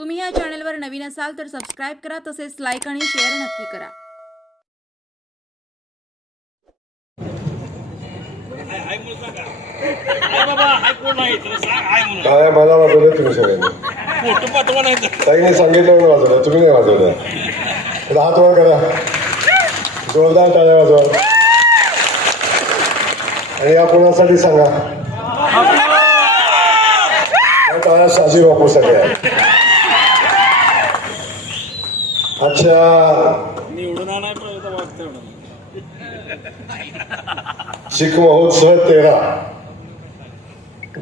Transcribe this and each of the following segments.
तुम्ही या चॅनलवर नवीन असाल तर सबस्क्राईब करा तसेच लाईक आणि शेअर नक्की करा. काय मला वाजवलं तुम्ही सगळ्यांनी फोटो नाही ताईने सांगितलं म्हणून वाजवलं तुम्ही नाही वाजवलं आता हात वर करा. जोरदार टाळ्या वाजवा. आणि या कोणासाठी सांगा? टाळ्या साजी बापूसाठी सगळ्या. एवढं. शीख महोत्सव तेरा.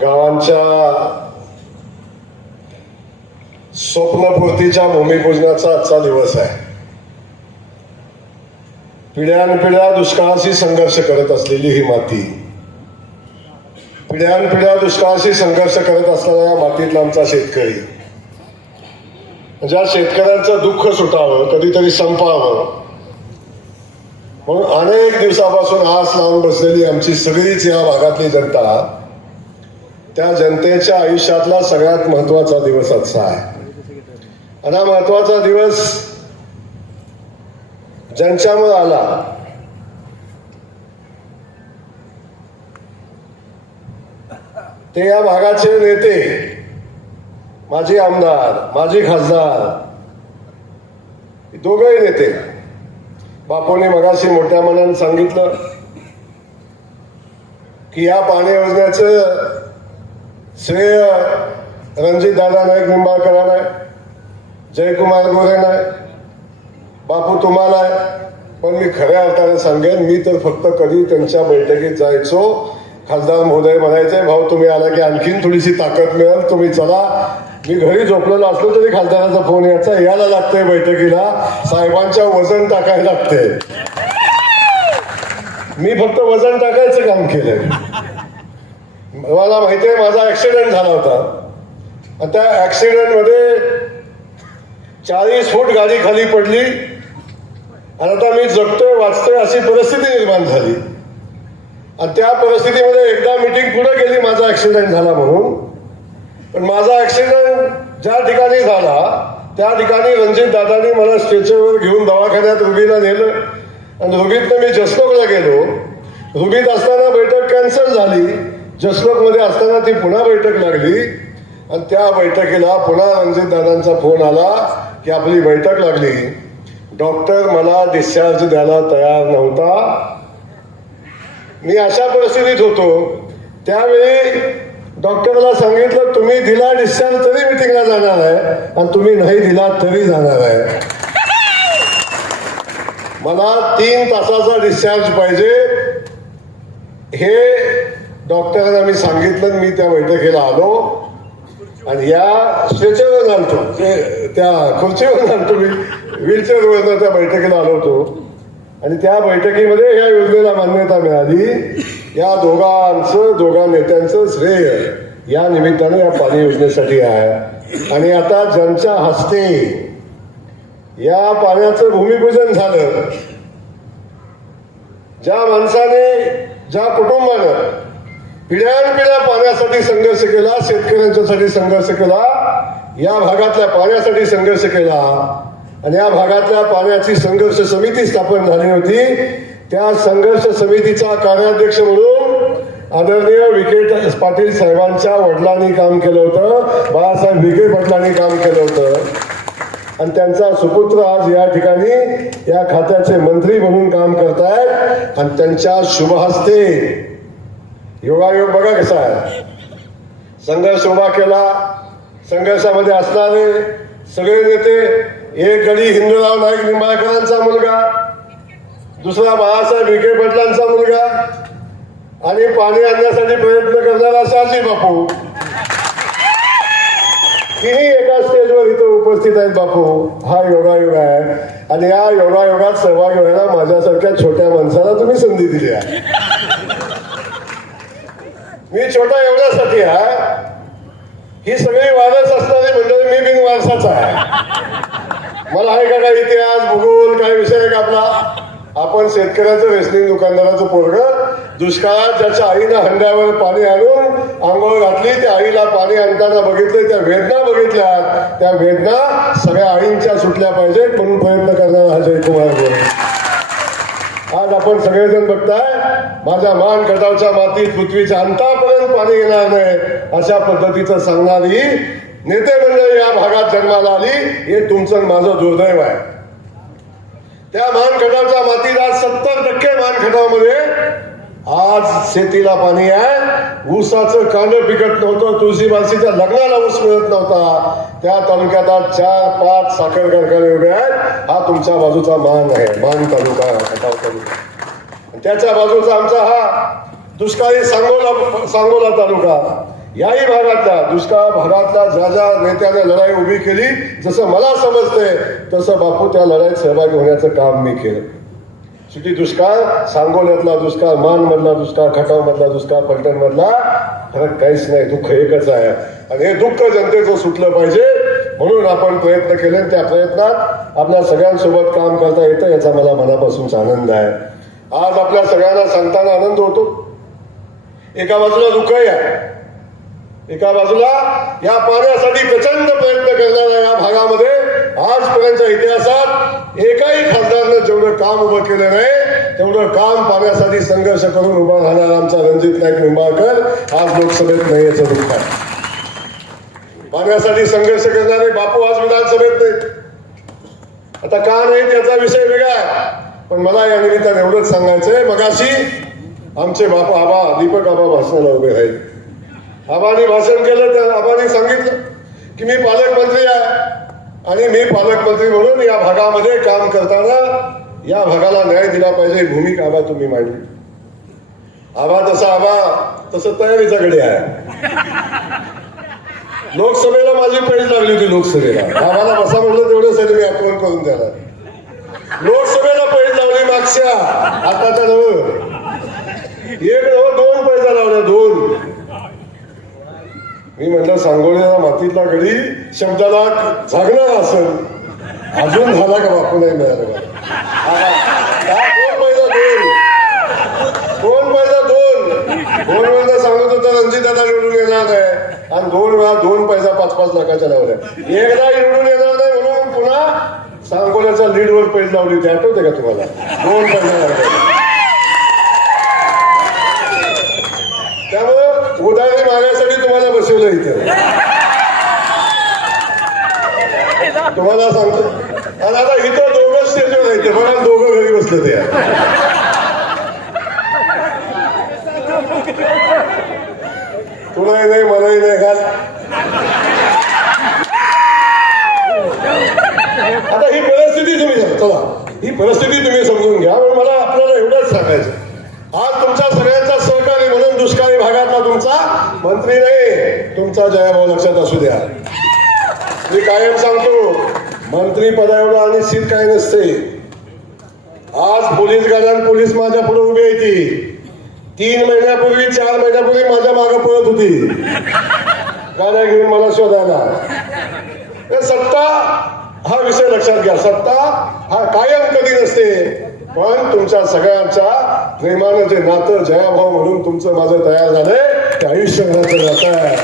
गावांच्या स्वप्नपूर्तीच्या भूमिपूजनाचा आजचा दिवस आहे. पिढ्यानपिढ्या दुष्काळाशी संघर्ष करत असलेली ही माती. पिढ्यानपिढ्या दुष्काळाशी संघर्ष करत असलेल्या या मातीतला आमचा शेतकरी. म्हणजे ज्या शेतकऱ्यांचं दुःख सुटावं कधीतरी संपावं. म्हणून अनेक दिवसापासून आस लावून बसलेली आमची सगळीच या भागातली जनता त्या जनतेच्या आयुष्यातला सगळ्यात महत्त्वाचा दिवस आजचा आहे. आणि हा महत्त्वाचा दिवस ज्यांच्यामुळे आला ते या भागाचे नेते माझे आमदार माझे खासदार दोघंही नेते. बापूने मगाशी मोठ्या मनाने सांगितलं की या पाणी योजनेचं श्रेय रणजित दादा नाईक निंबाळकरांना आहे जयकुमार गोरेना आहे बापू तुम्हाला आहे. पण मी खऱ्या अर्थाने सांगेन मी तर फक्त कधी त्यांच्या बैठकीत जायचो. खासदार महोदय म्हणायचे भाऊ तुम्ही आला की आणखीन थोडीशी ताकद मिळेल तुम्ही चला मी घरी झोपलेलो असलो तरी खासदाराचा फोन याचा यायला लागतंय बैठकीला. साहेबांच्या वजन टाकायला लागते मी फक्त वजन टाकायचं काम केलंय. मला माहितीये माझा ऍक्सिडेंट झाला होता. आणि त्या ऍक्सिडेंटमध्ये चाळीस फूट गाडी खाली पडली. आणि आता मी जगतोय वाचतोय अशी परिस्थिती निर्माण झाली. आणि त्या परिस्थितीमध्ये एकदा मिटिंग पुढे गेली माझा ऍक्सिडेंट झाला म्हणून. पण माझा ऍक्सिडेंट ज्या ठिकाणी झाला त्या ठिकाणी रणजित दादानी मला स्ट्रेचरवर घेऊन दवाखान्यात रुबीला नेलं. आणि रुबीतनं मी जसलोकला गेलो. रुबीत असताना बैठक कॅन्सल झाली. जसलोकमध्ये असताना ती पुन्हा बैठक लागली. आणि त्या बैठकीला पुन्हा रणजित दादांचा फोन आला की आपली बैठक लागली. डॉक्टर मला डिस्चार्ज द्यायला तयार नव्हता. मी अशा परिस्थितीत होतो. त्यावेळी डॉक्टरला सांगितलं तुम्ही दिला डिस्चार्ज तरी मिटिंगला जाणार आहे आणि तुम्ही नाही दिला तरी जाणार आहे. मला तीन तासाचा डिस्चार्ज पाहिजे. हे डॉक्टरांना मी सांगितलं मी त्या बैठकीला आलो. आणि या स्ट्रेचरवर आणतो त्या खुर्चीवर आणतो मी. व्हीलचेअरवर त्या बैठकीला आलो होतो. आणि त्या बैठकीमध्ये या योजनेला मान्यता मिळाली. या दोघांचं दोघा नेत्यांचं श्रेय या निमित्तानं या पाणी योजनेसाठी आहे. आणि आता ज्यांच्या हस्ते या पाण्याचं भूमिपूजन झालं ज्या माणसाने ज्या कुटुंबानं पिढ्यानपिढ्या पाण्यासाठी संघर्ष केला शेतकऱ्यांच्यासाठी संघर्ष केला या भागातल्या पाण्यासाठी संघर्ष केला आणि या भागातल्या पाण्याची संघर्ष समिती स्थापन झाली होती त्या संघर्ष समितीचा कार्याध्यक्ष म्हणून आदरणीय विखे पाटील साहेबांच्या वडिलांनी काम केलं होतं. बाळासाहेब विखे पाटलांनी काम केलं होतं. आणि त्यांचा सुपुत्र आज या ठिकाणी या खात्याचे मंत्री म्हणून काम करतायत. आणि त्यांच्या शुभ हस्ते योगायोग बघा कसा आहे. संघर्ष उभा केला. संघर्षामध्ये असणारे सगळे नेते एक गडी हिंदूराव नाईक निंबाळकरांचा मुलगा दुसरा बाळासाहेब विखे पाटलांचा मुलगा आणि पाणी आणण्यासाठी प्रयत्न करणारा साजी बापू. तिन्ही एका स्टेजवर इथं उपस्थित आहेत बापू. हा योगायोग आहे. आणि या योगायोगात सहभागी व्हायला माझ्यासारख्या छोट्या माणसाला तुम्ही संधी दिली आहे. मी छोटा एवढ्यासाठी आहे ही सगळी वारस असणारी मंडळी मी बिन वारसाचा आहे. मला आहे का काय इतिहास भूगोल काय विषय आहे का आपला? आपण शेतकऱ्याचं रेशनिंग दुकानदाराचं पोरग दुष्काळात ज्याच्या आईनं हंड्यावर पाणी आणून आंघोळ घातली त्या आईला पाणी आणताना बघितले त्या वेदना बघितल्या त्या वेदना सगळ्या आईंच्या सुटल्या पाहिजेत म्हणून प्रयत्न करणारा हा जयकुमार आज आपण सगळेजण बघताय माझ्या मान गटावच्या मातीत पृथ्वीच्या अंतापर्यंत पाणी येणार नाही अशा पद्धतीचं सांगणारी नेते मंडळी या भागात जन्माला आली हे तुमचं माझं दुर्दैव आहे. त्या मानखटाचा मातीदार सत्तर टक्के मानखटामध्ये आज शेतीला पाणी आहे. ऊसाचं कांड पिकत नव्हतं तुळशी तुळशीबासीच्या लग्नाला ऊस मिळत नव्हता. त्या तालुक्यात आज चार पाच साखर कारखाने उभे आहेत. हा तुमच्या बाजूचा मान आहे. मान तालुका खटाव तालुका. त्याच्या बाजूचा आमचा हा दुष्काळी सांगोला सांगोला तालुका. याही भागातला दुष्काळ भागातला ज्या ज्या नेत्याने लढाई उभी केली जसं मला समजतंय तसं बापू त्या लढाईत सहभागी होण्याचं काम मी केलं. शेवटी दुष्काळ सांगोल्यातला दुष्काळ मान मधला दुष्काळ खटाव मधला दुष्काळ पलटण मधला फरक काहीच नाही दुःख एकच आहे. आणि हे दुःख जनतेचं सुटलं पाहिजे म्हणून आपण प्रयत्न केले आणि त्या प्रयत्नात आपल्या सगळ्यांसोबत काम करता येतं याचा मला मनापासूनच आनंद आहे. आज आपल्या सगळ्यांना सांगताना आनंद होतो. एका बाजूला दुःखही आहे. एका बाजूला या पाण्यासाठी प्रचंड प्रयत्न करणाऱ्या या भागामध्ये आजपर्यंतच्या इतिहासात एकाही खासदारनं जेवढं काम उभं केलं नाही तेवढं काम पाण्यासाठी संघर्ष करून उभा राहणारा आमचा रणजित नाईक निंबाळकर आज लोकसभेत नाही याचं दुःख आहे. पाण्यासाठी संघर्ष करणारे बापू आज विधानसभेत नाहीत. आता का नाही त्याचा विषय वेगळा आहे. पण मला या निमित्ताने एवढंच सांगायचंय मगाशी आमचे बापा आबा दीपक आबा भाषणाला उभे राहील. आबांनी भाषण केलं तर आबांनी सांगितलं की मी पालकमंत्री आहे आणि मी पालकमंत्री म्हणून या भागामध्ये काम करताना या भागाला न्याय दिला पाहिजे भूमिका आबा तुम्ही मांडली. आबा तसा आबा तसं तयारीचा गडी आहे. लोकसभेला माझी पेज लागली होती लोकसभेला. आम्हाला बसा म्हटलं तेवढ्यासाठी मी आठवण करून द्यायला. लोकसभेला पैज लावली मागच्या आता तर एक दोन पैसा लावल्या दोन. मी म्हटलं सांगोळ्याला मातीतला गडी शब्दाला झागणार असेल. अजून झाला का बापू नाही मिळालं दोन पैसा दोन. दोन पैसा दोन. दोन वेळा सांगत होता रणजित दादा निवडून येणार नाही. आणि दोन वेळा दोन पैसा पाच पाच लाखाच्या लावल्या. एकदा निवडून येणार नाही म्हणून पुन्हा सांगोल्याच्या लीडवर पैसे लावली होती. आठवते का तुम्हाला? दोन पैसा लागले त्यामुळं उदाहरण मागायसाठी तुम्हाला बसवलं इथं. तुम्हाला सांगतो. आणि आता इथं दोघं स्टेजवर आहेत. बघा दोघं घरी बसलं ते. तुलाही नाही मलाही नाही घाल आता ही परिस्थिती तुम्ही चला. ही परिस्थिती तुम्ही समजून घ्या. पण मला आपल्याला एवढंच सांगायचं आज तुमच्या सगळ्यांचा सहकारी म्हणून दुष्काळी भागातला तुमचा मंत्री नाही तुमचा जयाभाऊ लक्षात असू द्या. मी कायम सांगतो मंत्री पदाएवढं आणि सीट काय नसते. आज पोलीस गाड्यान पोलीस माझ्या पुढे उभी आहे ती. तीन महिन्यापूर्वी चार महिन्यापूर्वी माझ्या मागे पळत होती. गाड्या घेऊन मला शोधायला. सत्ता हा विषय लक्षात घ्या. सत्ता हा कायम कधी नसते पण तुमच्या सगळ्यांच्या प्रेमानं जे नातं जयाभाव म्हणून तुमचं माझं तयार झालंय आयुष्य घराचं नातं आहे.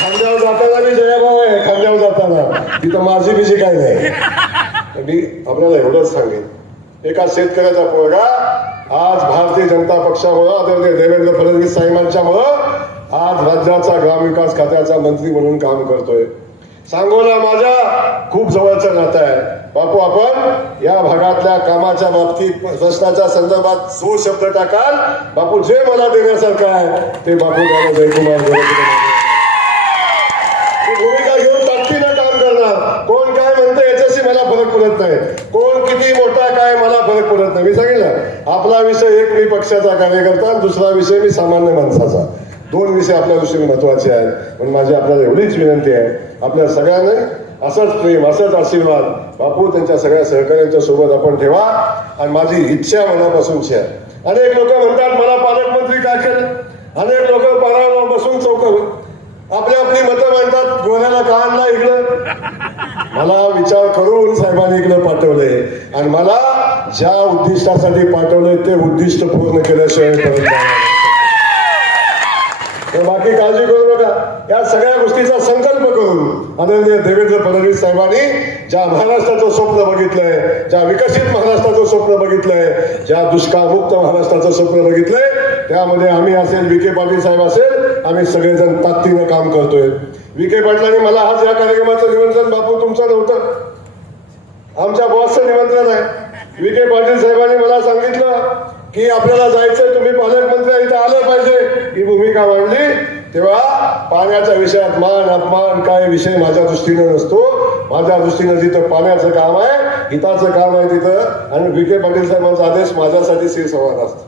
खांद्यावर जाताना मी जयाभाऊ आहे खांद्यावर जाताना. तिथं माझी बिजी काय नाही. मी आपल्याला एवढंच सांगेन. एका शेतकऱ्याचा पोरगा आज भारतीय जनता पक्षामुळं आदरणीय देवेंद्र फडणवीस साहेबांच्यामुळं आज राज्याचा ग्रामविकास खात्याचा मंत्री म्हणून काम करतोय. सांगोला माझ्या खूप जवळचं नातं आहे. बापू आपण या भागातल्या कामाच्या बाबतीत प्रश्नाच्या संदर्भात जो शब्द टाकाल. बापू जे मला देण्यासारखं आहे ते बापू दादा जयकुमार भूमिका घेऊन ताकदीनं काम करणार. कोण काय म्हणतं याच्याशी मला फरक पडत नाही. कोण किती मोठा काय मला फरक पडत नाही. मी सांगितलं आपला विषय एक मी पक्षाचा कार्यकर्ता दुसरा विषय मी सामान्य माणसाचा. दोन विषय आपल्या दृष्टीने महत्त्वाचे आहेत. पण माझी आपल्याला एवढीच विनंती आहे. आपल्या सगळ्यांना असंच प्रेम असंच आशीर्वाद बापू त्यांच्या सगळ्या सहकार्यांच्या सोबत आपण ठेवा आणि माझी इच्छा मनापासूनची आहे. अनेक लोक म्हणतात मला पालकमंत्री काय केलं? अनेक लोक पारावर बसून चौक आपली आपली मतं मांडतात गोव्याला का आणला इकडं? मला विचार करून साहेबांनी इकडे पाठवले. आणि मला ज्या उद्दिष्टासाठी पाठवले ते उद्दिष्ट पूर्ण केल्याशिवाय परत तर बाकी काळजी करू नका. या सगळ्या गोष्टीचा संकल्प करून आदरणीय देवेंद्र फडणवीस साहेबांनी ज्या महाराष्ट्राचं स्वप्न बघितलंय ज्या विकसित महाराष्ट्राचं स्वप्न बघितलंय ज्या दुष्काळमुक्त महाराष्ट्राचं स्वप्न बघितलंय त्यामध्ये आम्ही असेल विखे पाटील साहेब असेल आम्ही सगळेजण ताकदीनं काम करतोय. विखे पाटलांनी मला आज या कार्यक्रमाचं निमंत्रण बापू तुमचं नव्हतं. आमच्या बॉसचं निमंत्रण आहे. विखे पाटील साहेबांनी मला सांगितलं की आपल्याला जायचंय तुम्ही पालकमंत्री इथं आले पाहिजे ही भूमिका मांडली तेव्हा पाण्याच्या विषयात मान अपमान काय विषय माझ्या दृष्टीनं नसतो. माझ्या दृष्टीनं जिथं पाण्याचं काम आहे हिताचं काम आहे तिथं. आणि विखे पाटील साहेबांचा आदेश माझ्यासाठी श्री संवाद असतो.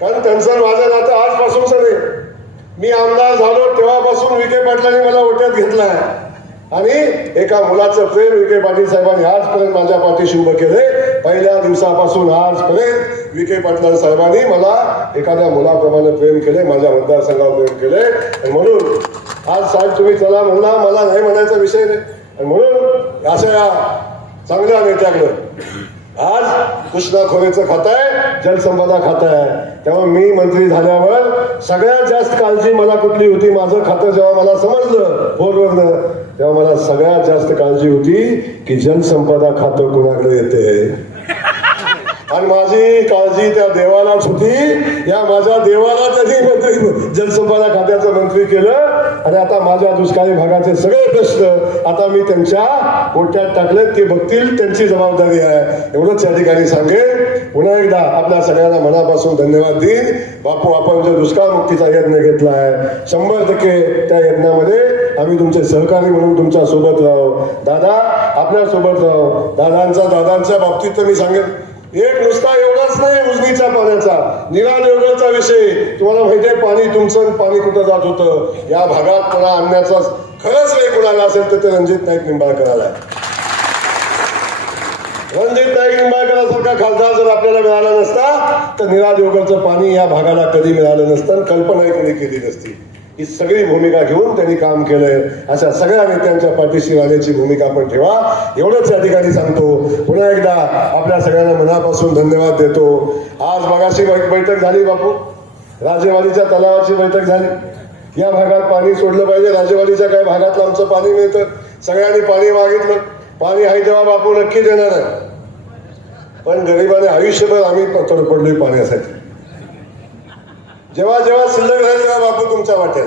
कारण त्यांचं माझं नातं आजपासूनच नाही मी आमदार झालो तेव्हापासून विखे पाटलांनी मला ओट्यात घेतलाय आणि एका मुलाचं प्रेम विखे पाटील साहेबांनी आजपर्यंत माझ्या पाठीशी उभं केलंय. पहिल्या दिवसापासून आजपर्यंत विखे पाटील साहेबांनी मला एखाद्या मुलाप्रमाणे प्रेम केले माझ्या मतदारसंघावर प्रेम केले. आणि म्हणून आज साहेब तुम्ही चला म्हणला मला नाही म्हणायचा विषय नाही. आणि म्हणून अशा या चांगल्या नेत्याकडं आज कृष्णा खोरेचं खातं आहे जलसंपदा खातं आहे. तेव्हा मी मंत्री झाल्यावर सगळ्यात जास्त काळजी मला कुठली होती? माझं खातं जेव्हा मला समजलं फोनवरनं तेव्हा मला सगळ्यात जास्त काळजी होती की जलसंपदा खातं कुणाकडे येते? आणि माझी काळजी त्या देवालाच होती. या माझ्या देवाला त्यांनी मंत्री जलसंपदा खात्याचं मंत्री केलं. आणि आता माझ्या दुष्काळी भागाचे सगळे प्रश्न आता मी त्यांच्या कोट्यात टाकले ते बघतील त्यांची जबाबदारी आहे. एवढंच या ठिकाणी सांगेन. पुन्हा एकदा आपल्या सगळ्यांना मनापासून धन्यवाद देईन. बापू आपण जो दुष्काळ मुक्तीचा यज्ञ घेतला आहे शंभर टक्के त्या यज्ञामध्ये आम्ही तुमचे सहकारी म्हणून तुमच्यासोबत राहू. दादा आपल्यासोबत राहू. दादांचा दादांच्या बाबतीत तर मी सांगेन. एक नुसता एवढाच नाही उजनीच्या पाण्याचा. निराल योगाचा विषय. तुम्हाला माहितीये पाणी तुमचं पाणी कुठं जात होतं? या भागात मला आणण्याचा खरंच वेळ कोणाला असेल तर ते रणजित नाईक निंबाळकराला आहे. रणजित नाईक निंबाळकरासारखा खासदार जर आपल्याला मिळाला नसता तर निराल देवगडचं पाणी या भागाला कधी मिळालं नसतं आणि कल्पनाही कोणी केली नसती. ही सगळी भूमिका घेऊन त्यांनी काम केलंय. अशा सगळ्या नेत्यांच्या पाठीशी वाल्याची भूमिका आपण ठेवा. एवढंच या ठिकाणी सांगतो. पुन्हा एकदा आपल्या सगळ्यांना मनापासून धन्यवाद देतो. आज मगाशी बैठक झाली बापू. राजेवाडीच्या तलावाची बैठक झाली. या भागात पाणी सोडलं पाहिजे. राजेवाडीच्या काही भागातलं आमचं पाणी मिळतं. सगळ्यांनी पाणी मागितलं. पाणी आहे तेव्हा बापू नक्की देणार आहे. पण गरिबाने आयुष्यभर आम्ही तडपडलोय पाण्यासाठी. जेव्हा जेव्हा शिल्लक राहील तेव्हा बापू तुमच्या वाटेल.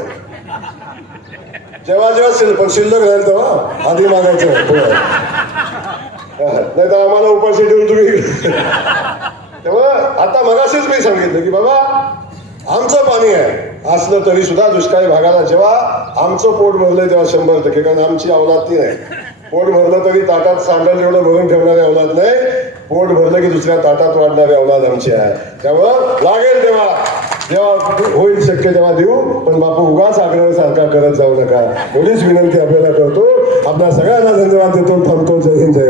जेव्हा जेव्हा शिल्लक पण शिल्लक राहील तेव्हा आधी मागायचं नाही तर आम्हाला उपाशी ठेवून तुम्ही तेव्हा आता मगाशीच मी सांगितलं की बाबा आमचं पाणी आहे. असलं तरी सुद्धा दुष्काळी भागाला जेव्हा आमचं पोट भरलंय तेव्हा शंभर टक्के कारण आमची अवलाद ती नाही. पोट भरलं तरी ताटात सांडल एवढं भरून ठेवणारी अवलाद नाही. पोट भरलं की दुसऱ्या ताटात वाढणारी अवलाद आमची आहे. त्यामुळं लागेल तेव्हा. जेव्हा होईल शक्य तेव्हा देऊ पण बापू उगाच आग्रह सारखा करत जाऊ नका. एवढीच विनंती आपल्याला करतो. आपल्या सगळ्यांना धन्यवाद देतो. थांबतो. जय हिंद जय